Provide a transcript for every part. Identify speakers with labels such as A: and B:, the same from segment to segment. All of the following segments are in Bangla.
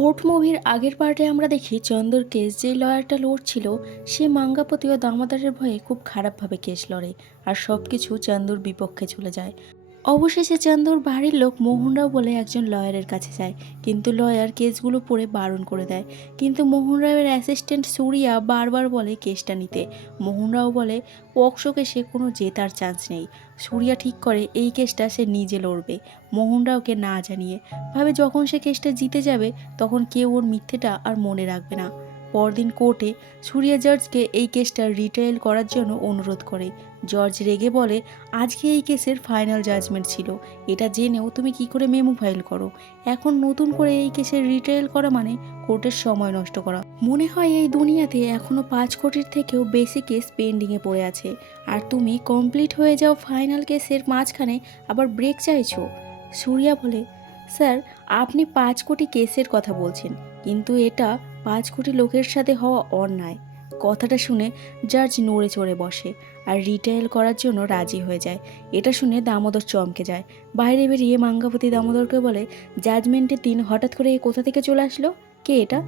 A: কোর্ট মুভির আগের পার্টে আমরা দেখি চন্দর কেস যে লয়ারটা লড়ছিল সে মাঙ্গাপতি ও দামাদারের ভয়ে খুব খারাপভাবে কেস লড়ে, আর সব কিছু চন্দুর বিপক্ষে চলে যায়। অবশেষে চান্দুর বাড়ির লোক মোহনরাও বলে একজন লয়ারের কাছে যায়, কিন্তু লয়ার কেসগুলো পড়ে বারণ করে দেয়। কিন্তু মোহন রাওয়ের অ্যাসিস্ট্যান্ট সুরিয়া বারবার বলে কেসটা নিতে। মোহনরাও বলে, পক্সো কেসে কোনো জেতার চান্স নেই। সুরিয়া ঠিক করে, এই কেসটা সে নিজে লড়বে। মোহনরাওকে না জানিয়ে। ভাবে যখন সে কেসটা জিতে যাবে, তখন কেউ ওর মিথ্যেটা আর মনে রাখবে না। পরদিন কোর্টে সুরিয়া জর্জকে এই কেসটা রিট্রায়াল করার জন্য অনুরোধ করে। জর্জ রেগে বলে, আজকে এই কেসের ফাইনাল জাজমেন্ট ছিল। এটা জেনেও তুমি কি করে মেমো ফাইল করো? এখন নতুন করে এই কেসের রিট্রায়াল করা মানে কোর্টের সময় নষ্ট করা। মনে হয় এই দুনিয়াতে এখনও পাঁচ কোটির থেকেও বেশি কেস পেন্ডিংয়ে পড়ে আছে। আর তুমি কমপ্লিট হয়ে যাও ফাইনাল কেসের মাঝখানে আবার ব্রেক চাইছো? সুরিয়া বলে, স্যার, আপনি পাঁচ কোটি কেসের কথা বলছেন, কিন্তু এটা পাঁচ কোটি লোকের সাথে হওয়া অন্যায়। কথাটা শুনে জাজ নড়ে চড়ে বসে আর রিটায়াল করার জন্য রাজি হয়ে যায়। এটা শুনে দামোদর চমকে যায়। বাইরে বেরিয়ে মাঙ্গাপতি দামোদরকে বলে জাজমেন্টের দিন হঠাৎ করে এ কোথা থেকে চলে আসলো? কে এটা?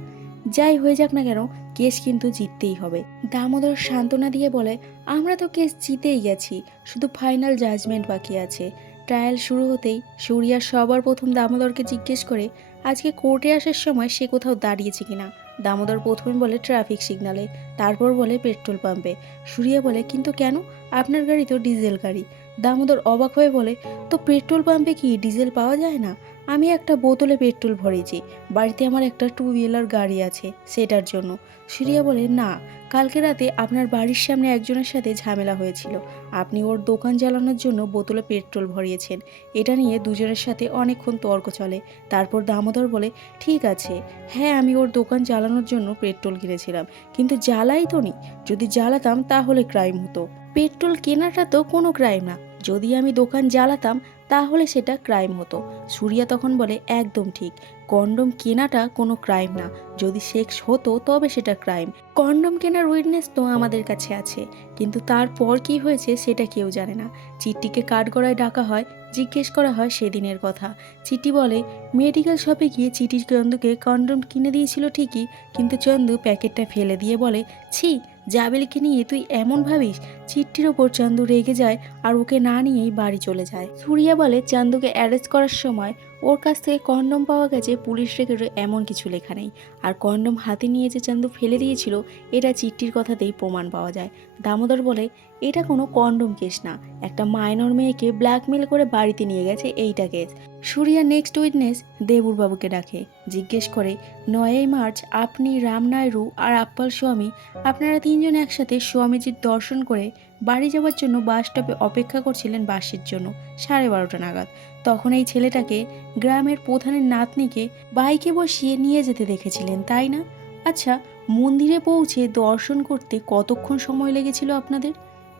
A: যাই হয়ে যাক না কেন, কেস কিন্তু জিততেই হবে। দামোদর সান্ত্বনা দিয়ে বলে, আমরা তো কেস জিতেই গেছি, শুধু ফাইনাল জাজমেন্ট বাকি আছে। ট্রায়াল শুরু হতেই সুরিয়া সবার প্রথম দামোদরকে জিজ্ঞেস করে, আজকে কোর্টে আসার সময় সে কোথাও দাঁড়িয়েছে কিনা? দামোদর প্রথমে বলে ট্রাফিক সিগনালে, তারপর বলে পেট্রোল পাম্পে। সুরিয়া বলে, কিন্তু কেন? আপনার গাড়ি তো ডিজেল গাড়ি। দামোদর অবাক হয়ে বলে, তো পেট্রোল পাম্পে কি ডিজেল পাওয়া যায় না? আমি একটা বোতলে পেট্রোল ভরেছি। বাড়িতে আমার একটা টু হুইলার গাড়ি আছে সেটার জন্য। সুরিয়া বলে না কালকে রাতে আপনার বাড়ির সামনে একজনের সাথে ঝামেলা হয়েছিল। আপনি ওর দোকান জ্বালানোর জন্য বোতলে পেট্রোল ভরিয়েছেন। এটা নিয়ে দুজনের সাথে অনেকক্ষণ তর্ক চলে। তারপর দামোদর বলে ঠিক আছে। হ্যাঁ আমি ওর দোকান জ্বালানোর জন্য পেট্রোল কিনেছিলাম। কিন্তু জ্বালাই তো নি। যদি জ্বালাতাম তাহলে ক্রাইম হতো। পেট্রোল কেনাটা তো কোনো ক্রাইম না। যদি আমি দোকান জ্বালাতাম, তাহলে সেটা ক্রাইম হতো। সুরিয়া তখন বলে, একদম ঠিক। কন্ডম কেনাটা কোনো ক্রাইম না। যদি সেক্স হতো, তবে সেটা ক্রাইম কন্ডম কেনার উইটনেস তো আমাদের কাছে আছে। কিন্তু তারপর কি হয়েছে, সেটা কেউ জানে না। চিট্টিকে কাঠগড়ায় ডাকা হয়, জিজ্ঞেস করা হয় সেদিনের কথা। চিটি বলে মেডিকেল শপে গিয়ে চিটি চন্দুকে কন্ডম কিনে দিয়েছিল ঠিকই, কিন্তু চন্দু প্যাকেটটা ফেলে দিয়ে বলে, ছি জাবেলিকে নিয়ে তুই এমন ভাবিস, চিঠির ওপর চান্দু রেগে যায় আর ওকে না নিয়েই বাড়ি চলে যায়। সুরিয়া বলে, চান্দুকে অ্যারেস্ট করার সময় ওর কাছ থেকে কন্ডম পাওয়া গেছে পুলিশ রেকর্ডে এমন কিছু লেখা নেই। আর কন্ডম হাতে নিয়ে যে চান্দু ফেলে দিয়েছিল, এটা চিট্টির কথাতেই প্রমাণ পাওয়া যায়। দামোদর বলে, এটা কোনো কন্ডম কেস না। একটা মাইনর মেয়েকে ব্ল্যাকমেল করে বাড়িতে নিয়ে গেছে এইটা কেস। সুরিয়া নেক্সট উইটনেস দেবুরবাবুকে ডাকে। জিজ্ঞেস করে নয়ই মার্চ আপনি রামনায়রু আর আপ্পাল স্বামী, আপনারা তিনজন একসাথে স্বামীজির দর্শন করে বাড়ি যাওয়ার জন্য বাস স্টপে অপেক্ষা করছিলেন বাসের জন্য। সাড়ে বারোটা নাগাদ। তখন এই ছেলেটাকে গ্রামের প্রধানের নাতনিকে বাইকে বসিয়ে নিয়ে যেতে দেখেছিলেন, তাই না? আচ্ছা মন্দিরে পৌঁছে দর্শন করতে কতক্ষণ সময় লেগেছিল আপনাদের?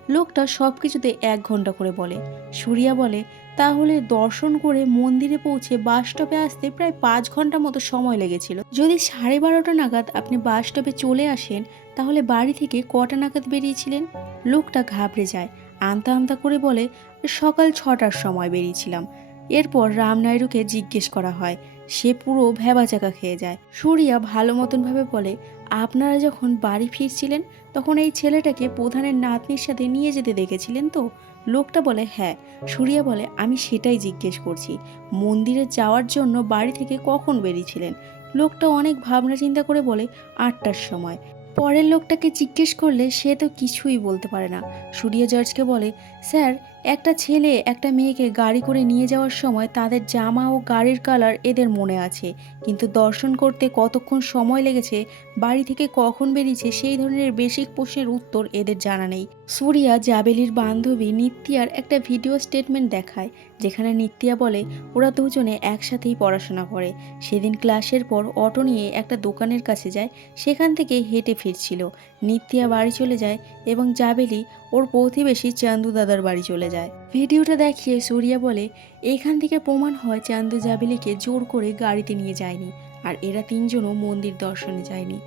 A: লোকটা সব কিছুতে এক ঘণ্টা করে বলে। সুরিয়া বলে, তাহলে দর্শন করে মন্দিরে পৌঁছে বাস স্টপে আসতে প্রায় পাঁচ ঘণ্টা মতো সময় লেগেছিল। যদি সাড়ে বারোটা নাগাদ আপনি বাস স্টপে চলে আসেন, তাহলে বাড়ি থেকে কটা নাগাদ বেরিয়েছিলেন? লোকটা ঘাবড়ে যায়। আমতা আমতা করে বলে, সকাল ছটার সময় বেরিয়েছিলাম। এরপর রামনায়রুকে জিজ্ঞেস করা হয়, সে পুরো ভেবাচাকা খেয়ে যায়। সুরিয়া ভালো মতনভাবে বলে, আপনারা যখন বাড়ি ফিরছিলেন, তখন এই ছেলেটাকে প্রধানের নাতনির সাথে নিয়ে যেতে দেখেছিলেন তো? লোকটা বলে হ্যাঁ। সুরিয়া বলে, আমি সেটাই জিজ্ঞেস করছি, মন্দিরে যাওয়ার জন্য বাড়ি থেকে কখন বেরিয়েছিলেন? লোকটা অনেক ভাবনা চিন্তা করে বলে, আটটার সময়। পরের লোকটাকে জিজ্ঞেস করলে সে তো কিছুই বলতে পারে না। সুরিয়া জর্জকে বলে স্যার একটা ছেলে একটা মেয়েকে গাড়ি করে নিয়ে যাওয়ার সময় তাদের জামা ও গাড়ির কালার এদের মনে আছে। কিন্তু দর্শন করতে কতক্ষণ সময় লেগেছে, বাড়ি থেকে কখন বেরিয়েছে সেই ধরনের বেসিক প্রশ্নের উত্তর এদের জানা নেই। সুরিয়া জাবেলির বান্ধবী নিত্যার একটা ভিডিও স্টেটমেন্ট দেখায়, যেখানে নিত্য়া বলে, ওরা দুজনে একসাথেই পড়াশোনা করে। সেদিন ক্লাসের পর অটো নিয়ে একটা দোকানের কাছে যায়, সেখান থেকে হেঁটে ফিরছিল। নিত্যা বাড়ি চলে যায় এবং জাবেলি ওর প্রতিবেশী চান্দু দাদার বাড়ি চলে যায়। ভিডিওটা দেখিয়ে সুরিয়া বলে, এখান থেকে প্রমাণ হয় চান্দু জাবেলিকে জোর করে গাড়িতে নিয়ে যায়নি আর এরা তিনজনও মন্দির দর্শনে যায়নি।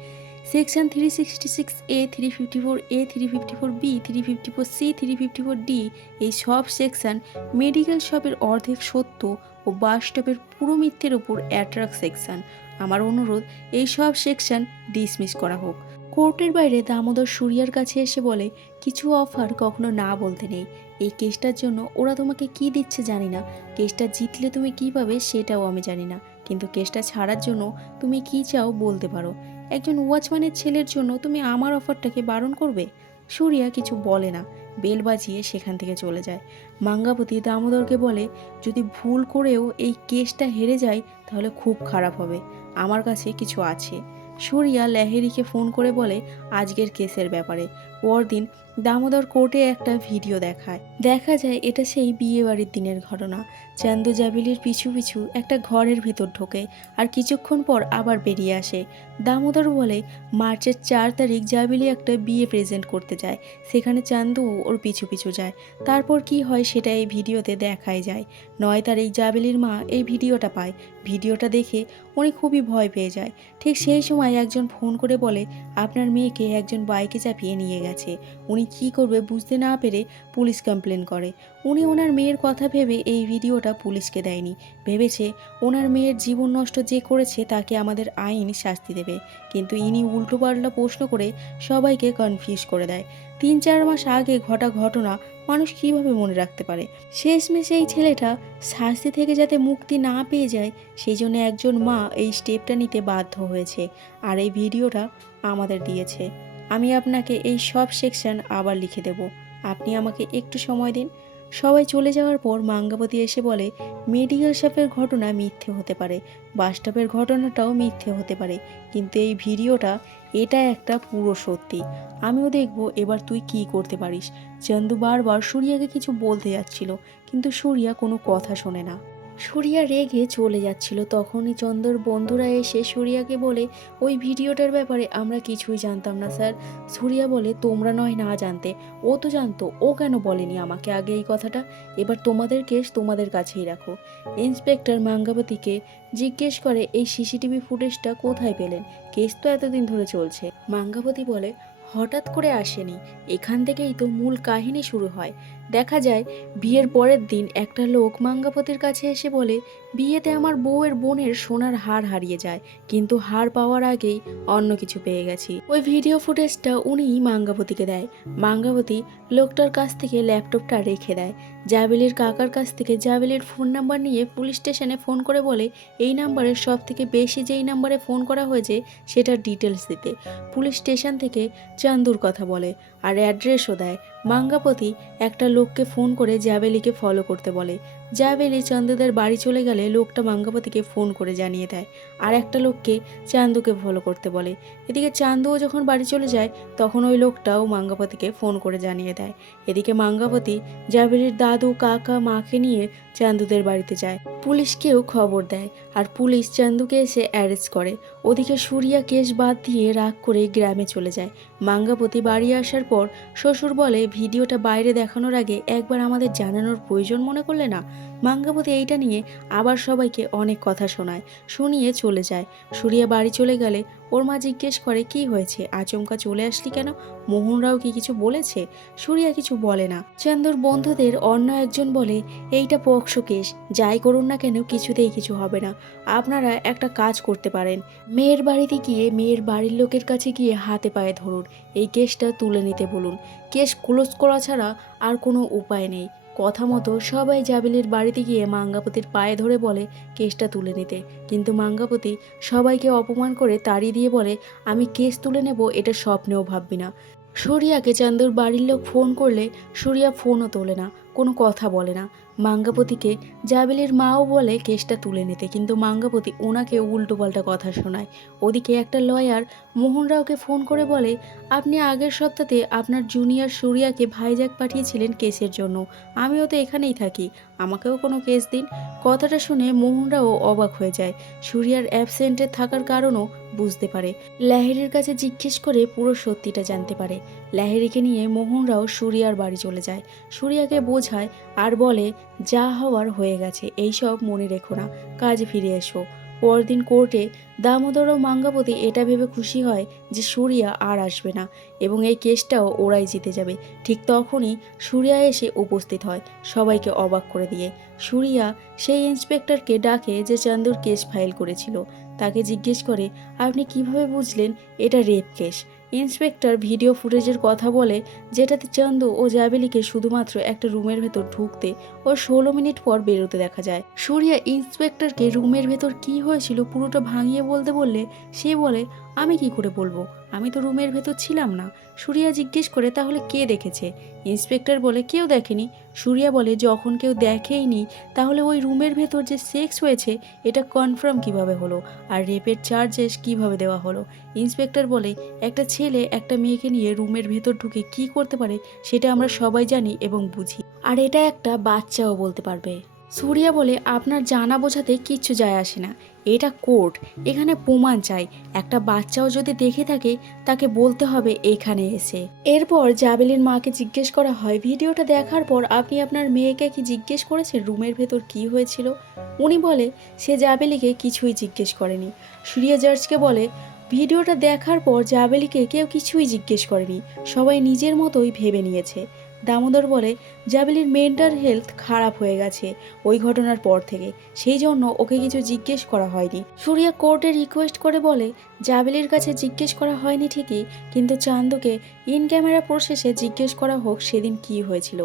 A: Section three sixty six A three fifty four A three fifty four B three fifty four C three fifty four D এই সব সেকশন মেডিকেল শপের অর্ধেক সত্য ও বাস স্টপের পুরো মিথ্যের উপর অ্যাট্রাক্ট সেকশন। আমার অনুরোধ, এই সব সেকশন ডিসমিস করা হোক। কোর্টের বাইরে দামোদর সুরিয়ার কাছে এসে বলে, কিছু অফার কখনো না বলতে নেই। এই কেসটার জন্য ওরা তোমাকে কি দিচ্ছে জানি না। কেসটা জিতলে তুমি কি পাবে সেটাও আমি জানি না। কিন্তু কেসটা ছাড়ার জন্য তুমি কি চাও বলতে পারো। একজন ওয়াচম্যানের ছেলের জন্য তুমি আমার অফারটাকে বারণ করবে? সুরিয়া কিছু বলে না। বেল বাজিয়ে সেখান থেকে চলে যায়। মাঙ্গাপতি দামোদরকে বলে, যদি ভুল করেও এই কেসটা হেরে যায়, তাহলে খুব খারাপ হবে। আমার কাছে কিছু আছে। সুরিয়া লেহেরিকে ফোন করে বলে আজকের কেসের ব্যাপারে। পরদিন দামোদর কোর্টে একটা ভিডিও দেখায়। দেখা যায় এটা সেই বিয়ে বাড়ির দিনের ঘটনা। চান্দু জাবিলির পিছু পিছু একটা ঘরের ভেতর ঢোকে আর কিছুক্ষণ পর আবার বেরিয়ে আসে। দামোদর বলে, মার্চের চার তারিখ জাবিলি একটা বিয়ে প্রেজেন্ট করতে যায়। সেখানে চান্দু ওর পিছু পিছু যায়। তারপর কি হয় সেটা এই ভিডিওতে দেখাই যায়। নয় তারিখ জাবিলির মা এই ভিডিওটা পায়। ভিডিওটা দেখে উনি খুবই ভয় পেয়ে যায়। ঠিক সেই সময় একজন ফোন করে বলে, আপনার মেয়েকে একজন বাইকে চাপিয়ে নিয়ে গেছে। উনি কী করবে বুঝতে না পেরে পুলিশ কমপ্লেন করে। উনি ওনার মেয়ের কথা ভেবে এই ভিডিওটা পুলিশকে দেয়নি। ভেবেছে ওনার মেয়ের জীবন নষ্ট যে করেছে তাকে আমাদের আইন শাস্তি দেবে। কিন্তু ইনি উল্টোপাল্টা প্রশ্ন করে সবাইকে কনফিউজ করে দেয়। তিন চার মাস আগে ঘটা ঘটনা মানুষ কীভাবে মনে রাখতে পারে? শেষমেশ এই ছেলেটা শাস্তি থেকে যাতে মুক্তি না পেয়ে যায়, সেই জন্য একজন মা এই স্টেপটা নিতে বাধ্য হয়েছে। আর এই ভিডিওটা আমাদের দিয়েছে। আমি আপনাকে এই সব সেকশন আবার লিখে দেব। আপনি আমাকে একটু সময় দিন। সবাই চলে যাওয়ার পর মাঙ্গাবতী এসে বলে, মেডিকেল শপের ঘটনা মিথ্যে হতে পারে। বাসস্টপের ঘটনাটাও মিথ্যে হতে পারে। কিন্তু এই ভিডিওটা এটা একটা পুরো সত্যি। আমিও দেখব এবার তুই কি করতে পারিস। চন্দু বারবার সূর্যাকে কিছু বলতে যাচ্ছিল, কিন্তু সূর্যা কোনো কথা শোনে না। সূর্যা রেগে চলে যাচ্ছিল। তখনই চন্দর বন্ধুরা এসে সুরিয়াকে বলে, ওই ভিডিওটার ব্যাপারে আমরা কিছুই জানতাম না স্যার। সুরিয়া বলে, তোমরা নয় না জানতে, ও তো জানতো, ও কেন বলেনি আমাকে আগে এই কথাটা? এবার তোমাদের কেস তোমাদের কাছেই রাখো। ইন্সপেক্টর মাঙ্গাবতীকে জিজ্ঞেস করে, এই সিসিটিভি ফুটেজটা কোথায় পেলেন? কেস তো এতদিন ধরে চলছে। মাঙ্গাবতী বলে, হঠাৎ করে আসেনি। এখান থেকেই তো মূল কাহিনী শুরু হয়। দেখা যায়, বিয়ের পরের দিন একটা লোক মাঙ্গাপতির কাছে এসে বলে, বিয়েতে আমার বউয়ের বোনের সোনার হার হারিয়ে যায়, কিন্তু হার পাওয়ার আগেই অন্য কিছু পেয়ে গেছি। ওই ভিডিও ফুটেজটা উনিই মাঙ্গাপতিকে দেয়। মাঙ্গাপতি লোকটার কাছ থেকে ল্যাপটপটা রেখে দেয়। জাবেলির কাকার কাছ থেকে জাবেলির ফোন নাম্বার নিয়ে পুলিশ স্টেশনে ফোন করে বলে, এই নাম্বারের সব থেকে বেশি যেই নাম্বারে ফোন করা হয়েছে সেটার ডিটেলস দিতে। পুলিশ স্টেশন থেকে চান্দুর কথা বলে, আর অ্যাড্রেসও দেয়। মাঙ্গাপতি একটা লোককে ফোন করে জ্যাভেলিকে ফলো করতে বলে। জাবেলি চান্দুদের বাড়ি চলে গেলে লোকটা মাঙ্গাপতিকে ফোন করে জানিয়ে দেয়। আর একটা লোককে চান্দুকে ফলো করতে বলে। এদিকে চান্দুও যখন বাড়ি চলে যায়, তখন ওই লোকটাও মাঙ্গাপতিকে ফোন করে জানিয়ে দেয়। এদিকে মাঙ্গাপতি জাবেলির দাদু, কাকা, মাকে নিয়ে চান্দুদের বাড়িতে যায়। পুলিশকেও খবর দেয় আর পুলিশ চান্দুকে এসে অ্যারেস্ট করে। ওদিকে সুরিয়া কেস বাদ দিয়ে রাগ করে গ্রামে চলে যায়। মাঙ্গাপতি বাড়ি আসার পর শ্বশুর বলে, ভিডিওটা বাইরে দেখানোর আগে একবার আমাদের জানানোর প্রয়োজন মনে করলে না? মাঙ্গাপতি এইটা নিয়ে আবার সবাইকে অনেক কথা শোনায়, শুনিয়ে চলে যায়। সুরিয়া বাড়ি চলে গেলে ওর মা জিজ্ঞেস করে, কি হয়েছে? আচমকা চলে আসলি কেন? মোহনরাও কি কিছু বলেছে? সুরিয়া কিছু বলে না। চান্দুর বন্ধুদের অন্য একজন বলে, এইটা পক্ষ কেস, যাই করুন না কেন, কিছুতেই কিছু হবে না। আপনারা একটা কাজ করতে পারেন। মেয়ের বাড়িতে গিয়ে মেয়ের বাড়ির লোকের কাছে গিয়ে হাতে পায়ে ধরুন। এই কেসটা তুলে নিতে বলুন। কেস ক্লোজ করা ছাড়া আর কোনো উপায় নেই। কথা মতো সবাই জাবিলির বাড়িতে গিয়ে মাঙ্গাপতির পায়ে ধরে বলে, কেসটা তুলে নিতে। কিন্তু মাঙ্গাপতি সবাইকে অপমান করে তাড়িয়ে দিয়ে বলে, আমি কেস তুলে নেব, এটা স্বপ্নেও ভাববি না। সুরিয়াকে চান্দুর বাড়ির লোক ফোন করলে সুরিয়া ফোনও তোলে না, কোনো কথা বলে না। মাঙ্গাপতিকে জাবেলের মাও বলে কেসটা তুলে নিতে, কিন্তু মাঙ্গাপতি ওনাকে উল্টোপাল্টা কথা শোনায়। ওদিকে একটা লয়ার মোহন রাওকে ফোন করে বলে, আপনি আগের সপ্তাহে আপনার জুনিয়র সুরিয়াকে ভাইজাক পাঠিয়েছিলেন কেসের জন্য। আমিও তো এখানেই থাকি। আমাকেও কোনো কেস দিন। কথাটা শুনে মোহনরাও অবাক হয়ে যায়। সুরিয়ার অ্যাবসেন্টে থাকার কারণও বুঝতে পারে। লাহেরির কাছে জিজ্ঞেস করে পুরো সত্যিটা জানতে পারে। লাহেরিকে নিয়ে মোহনরাও সুরিয়ার বাড়ি চলে যায়। সুরিয়াকে বোঝায় আর বলে, যা হওয়ার হয়ে গেছে, এইসব মনে রেখো না, কাজ ফিরে এসো। পরদিন কোর্টে দামোদর ও মাঙ্গাপতি এটা ভেবে খুশি হয় যে সুরিয়া আর আসবে না এবং এই কেসটাও ওরাই জিতে যাবে। ঠিক তখনই সুরিয়া এসে উপস্থিত হয় সবাইকে অবাক করে দিয়ে। সুরিয়া সেই ইন্সপেক্টরকে ডাকে যে চান্দুর কেস ফাইল করেছিল। তাকে জিজ্ঞেস করে, আপনি কীভাবে বুঝলেন এটা রেপ কেস? ইন্সপেক্টর ভিডিও ফুটেজের কথা বলে, যেটাতে চন্দু ও জাবেলিকে শুধুমাত্র একটা রুমের ভেতর ঢুকতে ও ষোলো মিনিট পর বেরোতে দেখা যায়। সুরিয়া ইন্সপেক্টরকে, রুমের ভেতর কি হয়েছিল পুরোটা ভাঙিয়ে বলতে বললে? সে বলে আমি কি করে বলব? আমি তো রুমের ভেতর ছিলাম না। সুরিয়া জিজ্ঞেস করে, তাহলে কে দেখেছে? ইন্সপেক্টর বলে, কেউ দেখেনি। সুরিয়া বলে, যখন কেউ দেখেইনি, তাহলে ওই রুমের ভেতর যে সেক্স হয়েছে, এটা কনফার্ম কীভাবে হলো? আর রেপের চার্জেস কীভাবে দেওয়া হলো? ইন্সপেক্টর বলে, একটা ছেলে একটা মেয়েকে নিয়ে রুমের ভেতর ঢুকে কি করতে পারে, সেটা আমরা সবাই জানি এবং বুঝি। আর এটা একটা বাচ্চাও বলতে পারবে। সুরিয়া বলে, আপনার জানা বোঝাতে কিচ্ছু যায় আসে না। এটা কোর্ট, এখানে প্রমাণ চাই। একটা বাচ্চাও যদি দেখে থাকে, তাকে বলতে হবে এখানে এসে। এরপর জাবেলির মাকে জিজ্ঞেস করা হয়, ভিডিওটা দেখার পর আপনি আপনার মেয়েকে কি জিজ্ঞেস করেছেন রুমের ভেতর কি হয়েছিল? উনি বলে, সে জাবেলিকে কিছুই জিজ্ঞেস করেনি। সুরিয়া জার্জকে বলে, ভিডিওটা দেখার পর জাবেলিকে কেউ কিছুই জিজ্ঞেস করেনি। সবাই নিজের মতোই ভেবে নিয়েছে। দামোদর বলে, জাবেলির মেন্টাল হেলথ খারাপ হয়ে গেছে ওই ঘটনার পর থেকে। সেই জন্য ওকে কিছু জিজ্ঞেস করা হয়নি। সুরিয়া কোর্টে রিকোয়েস্ট করে বলে, জাবেলির কাছে জিজ্ঞেস করা হয়নি ঠিকই, কিন্তু চান্দুকে ইন ক্যামেরা প্রসেসে জিজ্ঞেস করা হোক সেদিন কি হয়েছিল।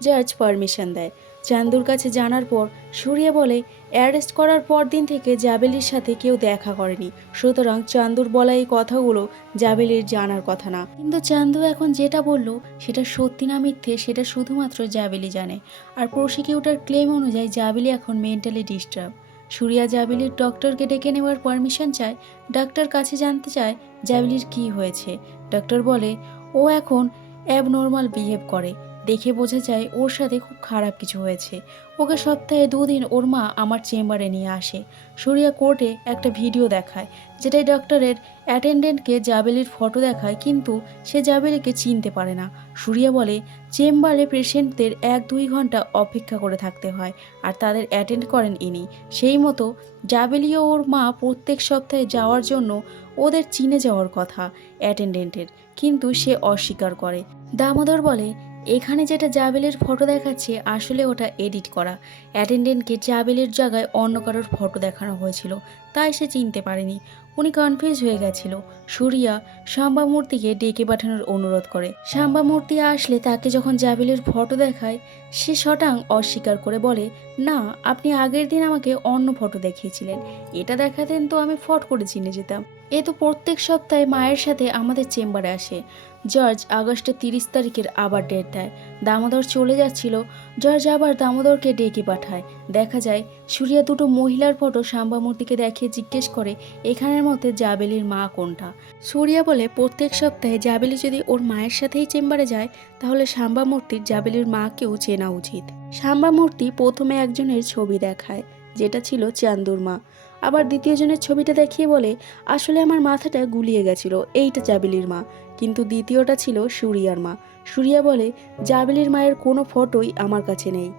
A: জাজ পারমিশন দেয়। চান্দুর কাছে জানার পর সুরিয়া বলে, অ্যারেস্ট করার পর দিন থেকে জাবেলির সাথে কেউ দেখা করেনি। সুতরাং চান্দুর বলা এই কথাগুলো জাবেলির জানার কথা না। কিন্তু চান্দু এখন যেটা বলল, সেটা সত্যি না মিথ্যে, সেটা শুধুমাত্র জাবেলি জানে। আর প্রসিকিউটর ক্লেম অনুযায়ী জাবেলি এখন মেন্টালি ডিস্টার্ব। সুরিয়া জাবেলির ডক্টরকে ডেকে নেওয়ার পারমিশন চায়, ডাক্তার কাছে জানতে চায় জাবেলির কি হয়েছে। ডক্টর বলে, ও এখন অ্যাবনর্মাল বিহেভ করে। দেখে বোঝা যায় ওর সাথে খুব খারাপ কিছু হয়েছে। ওকে সপ্তাহে দুদিন ওর মা আমার চেম্বারে নিয়ে আসে। সুরিয়া কোর্টে একটা ভিডিও দেখায় যেটাই ডক্টরের অ্যাটেন্ডেন্টকে জাবেলির ফটো দেখায়, কিন্তু সে জাবেলিকে চিনতে পারে না। সুরিয়া বলে, চেম্বারে পেশেন্টদের এক দুই ঘণ্টা অপেক্ষা করে থাকতে হয়, আর তাদের অ্যাটেন্ড করেন ইনি। সেই মতো জাবেলি ও ওর মা প্রত্যেক সপ্তাহে যাওয়ার জন্য ওদের চিনে যাওয়ার কথা অ্যাটেন্ডেন্টের, কিন্তু সে অস্বীকার করে। দামোদর বলে এখানে যেটা জাবেলের ফটো দেখাচ্ছে, আসলে ওটা এডিট করা। অ্যাটেন্ডেন্টকে জাবেলের জায়গায় অন্য কারোর ফটো দেখানো হয়েছিল, তাই সে চিনতে পারেনি। উনি কনফিউজ হয়ে গেছিল। সুরিয়া শাম্বা মূর্তিকে ডেকে পাঠানোর অনুরোধ করে। মূর্তি আসলে তাকে যখন জাবেলের ফটো দেখায়, সে শটাং অস্বীকার করে বলে, না, আপনি আগের দিন আমাকে অন্য ফটো দেখিয়েছিলেন। এটা দেখাতেন তো আমি ফট করে চিনে যেতাম। এ তো প্রত্যেক সপ্তাহে মায়ের সাথে আমাদের চেম্বারে আসে। জর্জ আগস্টের তিরিশ তারিখের আবার ডেট দেয়। দামোদর চলে যাচ্ছিল, জর্জ আবার দামোদরকে ডেকে পাঠায়। দেখা যায়, সুরিয়া দুটো মহিলার ফটো শাম্বামূর্তিকে দেখিয়ে জিজ্ঞেস করে, এখানের মধ্যে জাবেলির মা কোনটা? সুরিয়া বলে, প্রত্যেক সপ্তাহে জাবেলি যদি ওর মায়ের সাথেই চেম্বারে যায়, তাহলে শাম্বামূর্তির জাবেলির মাকেও চেনা উচিত। শাম্বামূর্তি প্রথমে একজনের ছবি দেখায়, যেটা ছিল চান্দুর মা। আবার দ্বিতীয় জনের ছবিটা দেখিয়ে বলে, আসলে আমার মাথাটা গুলিয়ে গেছিল, এইটা জাবেলির মা। কিন্তু দ্বিতীয়টা ছিল সুরিয়ার মা। সুরিয়া বলে, জাবেলির মায়ের কোনো ফটোই আমার কাছে নেই।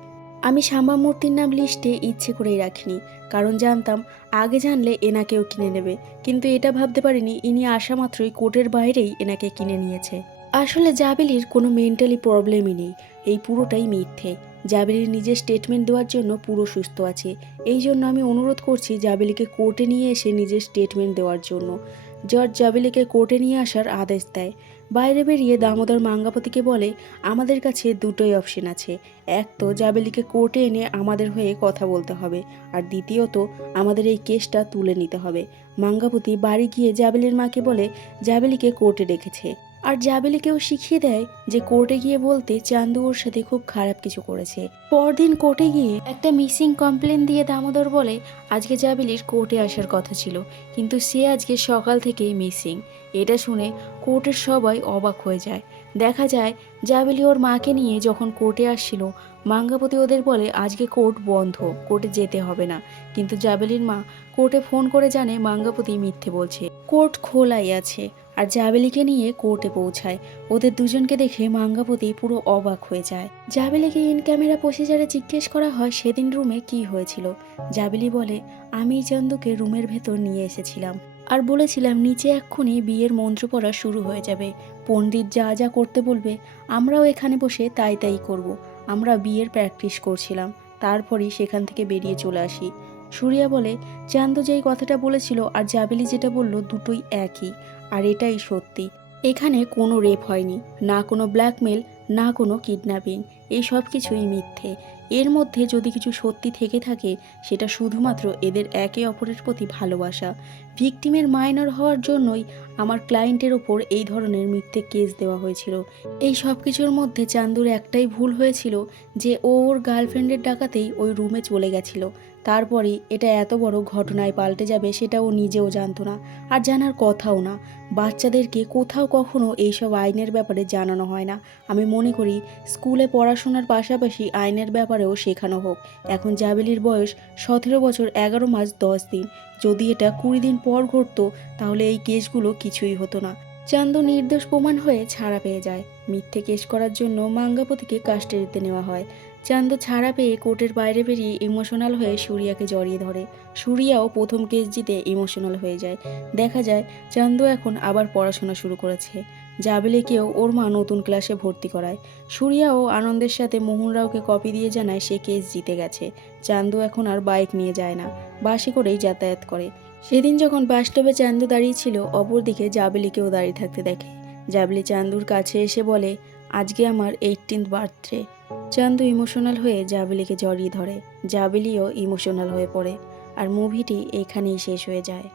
A: আমি শ্যামা মূর্তির নাম লিস্টে ইচ্ছে করেই রাখিনি। কারণ জানতাম, আগে জানলে এনাকেও কিনে নেবে। কিন্তু এটা ভাবতে পারিনি, ইনি আসা মাত্রই কোর্টের বাইরেই এনাকে কিনে নিয়েছে। আসলে জাবেলির কোনো মেন্টালি প্রবলেমই নেই। এই পুরোটাই মিথ্যে। জাবেলির নিজের স্টেটমেন্ট দেওয়ার জন্য পুরো সুস্থ আছে। এই জন্য আমি অনুরোধ করছি জাবেলিকে কোর্টে নিয়ে এসে নিজের স্টেটমেন্ট দেওয়ার জন্য। জর্জ জাবিলিকে কোর্টে নিয়ে আসার আদেশ দেয়। বাইরে বেরিয়ে দামোদর মাঙ্গাপতিকে বলে, আমাদের কাছে দুটোই অপশন আছে। এক তো জাবেলিকে কোর্টে এনে আমাদের হয়ে কথা বলতে হবে, আর দ্বিতীয়ত আমাদের এই কেসটা তুলে নিতে হবে। মাঙ্গাপতি বাড়ি গিয়ে জাবেলির মাকে বলে জাবেলিকে কোর্টে ডেকেছে। আর জাবেলিকেও শিখিয়ে দেয় যে কোর্টে গিয়ে বলতে চান্দু ওর সাথে খুব খারাপ কিছু করেছে। পরদিন কোর্টে গিয়ে একটা মিসিং কমপ্লেন দিয়ে দামোদর বলে, আজকে জাবেলির কোর্টে আসার কথা ছিল, কিন্তু সে আজকে সকাল থেকেই মিসিং। এটা শুনে কোর্টের সবাই অবাক হয়ে যায়। দেখা যায়, জাবেলি ওর মাকে নিয়ে যখন কোর্টে আসছিল, মাঙ্গাপতি ওদের বলে, আজকে কোর্ট বন্ধ, কোর্টে যেতে হবে না। কিন্তু জাবেলির মা কোর্টে ফোন করে জানে মাঙ্গাপতি মিথ্যে বলছে। কোর্ট খোলাই আছে। আর জাবেলিকে নিয়ে কোর্টে পৌঁছায়। ওদের দুজনকে দেখে মাঙ্গাপতি পুরো অবাক হয়ে যায়। জাবেলিকে ইন ক্যামেরা প্রসিজারে জিজ্ঞেস করা হয় সেদিন রুমে কি হয়েছিল। জাবেলি বলে, আমি চন্দুকে রুমের ভেতর নিয়ে এসেছিলাম। আর বলেছিলাম, নিচে এক্ষুনি বিয়ের মন্ত্র পড়া শুরু হয়ে যাবে। পণ্ডিত যা যা করতে বলবে, আমরাও এখানে বসে তাই তাই করব। আমরা বিয়ের প্র্যাকটিস করছিলাম। তারপরেই সেখান থেকে বেরিয়ে চলে আসি। সুরিয়া বলে, চান্দু যেই কথাটা বলেছিল আর জাবেলি যেটা বলল দুটোই একই। আর এটাই সত্যি। এখানে কোনো রেপ হয়নি, না কোনো ব্ল্যাকমেল, না কোনো কিডন্যাপিং। এই সব কিছুই মিথ্যে। এর মধ্যে যদি কিছু সত্যি থেকে থাকে, সেটা শুধুমাত্র এদের একে অপরের প্রতি ভালোবাসা। ভিকটিমের মাইনর হওয়ার জন্যই আমার ক্লায়েন্টের ওপর এই ধরনের মিথ্যে কেস দেওয়া হয়েছিল। এই সব কিছুর মধ্যে চান্দুর একটাই ভুল হয়েছিল যে ও ওর গার্লফ্রেন্ডের ডাকাতেই ওই রুমে চলে গেছিল। তারপরে এটা এত বড় ঘটনায় পাল্টে যাবে সেটা ও নিজেও জানতো না। আর জানার কথাও না। বাচ্চাদেরকে কোথাও কখনো এইসব আইনের ব্যাপারে জানানো হয় না। আমি মনে করি স্কুলে পড়াশোনার পাশাপাশি আইনের ব্যাপারেও শেখানো হোক। এখন জাবেলির বয়স সতেরো বছর এগারো মাস দশ দিন। যদি এটা কুড়ি দিন পর ঘটতো, তাহলে এই কেসগুলো কিছুই হতো না। চান্দু নির্দোষ প্রমাণ হয়ে ছাড়া পেয়ে যায়। মিথ্যে কেস করার জন্য মাঙ্গাপতিকে কাস্টাডিতে নেওয়া হয়। চান্দু ছাড়া পেয়ে কোর্টের বাইরে বেরিয়ে ইমোশনাল হয়ে সুরিয়াকে জড়িয়ে ধরে। সুরিয়াও প্রথম কেস জিতে ইমোশনাল হয়ে যায়। দেখা যায়, চান্দু এখন আবার পড়াশোনা শুরু করেছে। জাবেলিকেও ওর মা নতুন ক্লাসে ভর্তি করায়। সুরিয়াও আনন্দের সাথে মোহন রাওকে কপি দিয়ে জানায় সে কেস জিতে গেছে। চান্দু এখন আর বাইক নিয়ে যায় না। বাসে করেই যাতায়াত করে। সেদিন যখন বাস স্টপে চান্দু দাঁড়িয়েছিল অপরদিকে জাবেলিকেও দাঁড়িয়ে থাকতে দেখে। জাবেলি চান্দুর কাছে এসে বলে, আজকে আমার এইটিন্থ বার্থডে চান্দু ইমোশনাল হয়ে জাবেলিকে জড়িয়ে ধরে। জাবেলিও ইমোশনাল হয়ে পড়ে, আর মুভিটি এখানেই শেষ হয়ে যায়।